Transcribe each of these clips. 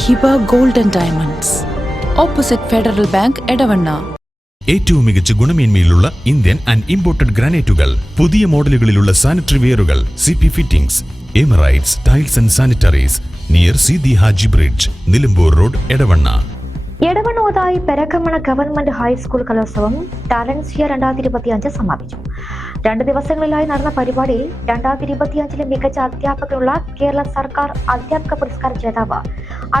Hiba golden diamonds. Opposite Federal Bank Edavanna. ഏറ്റവും മികച്ച ഗുണമേന്മയിലുള്ള ഇന്ത്യൻ ആൻഡ് ഇമ്പോർട്ടഡ് ഗ്രാനൈറ്റുകൾ പുതിയ മോഡലുകളിലുള്ള sanitary വെയറുകൾ C P fittings Emirates tiles and sanitaries near C the Haji bridge Nilambur road Edavanna. എടവണ്ണൂതായി Perakamanna government high school Kalolsavam talents year രണ്ടായിരത്തി ഇരുപത്തിയഞ്ച് സമാപിച്ചു. രണ്ട് ദിവസങ്ങളിലായി നടന്ന പരിപാടിയിൽ രണ്ടായിരത്തി ഇരുപത്തിയഞ്ചിലെ മികച്ച അധ്യാപകനുള്ള കേരള സർക്കാർ അധ്യാപക പുരസ്കാര ജേതാവ്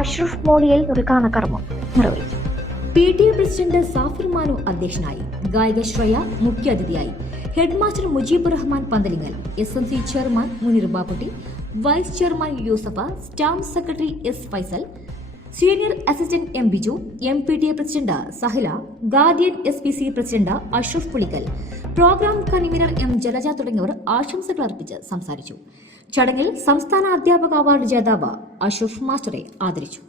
അഷ്റഫ് മോളിയിൽ ഉദ്ഘാടന കർമ്മം നിർവഹിച്ചു. P T A president Safir Manu അധ്യക്ഷനായി. ഗായിക ശ്രേയ മുഖ്യാതിഥിയായി head master Mujeeb Rahman Panthalingal S M C chairman Muneer Bapputty vice chairman Yusafa staff secretary S Faisal senior assistant M Biju M P T A president Sahila guardian S P C president Ashraf Pulikkal programme convener M Jalaja തുടങ്ങിയവർ ആശംസകൾ അർപ്പിച്ച് സംസാരിച്ചു. ചടങ്ങിൽ സംസ്ഥാന അധ്യാപക award ജേതാവ് അഷ്റഫ് മാസ്റ്ററെ ആദരിച്ചു.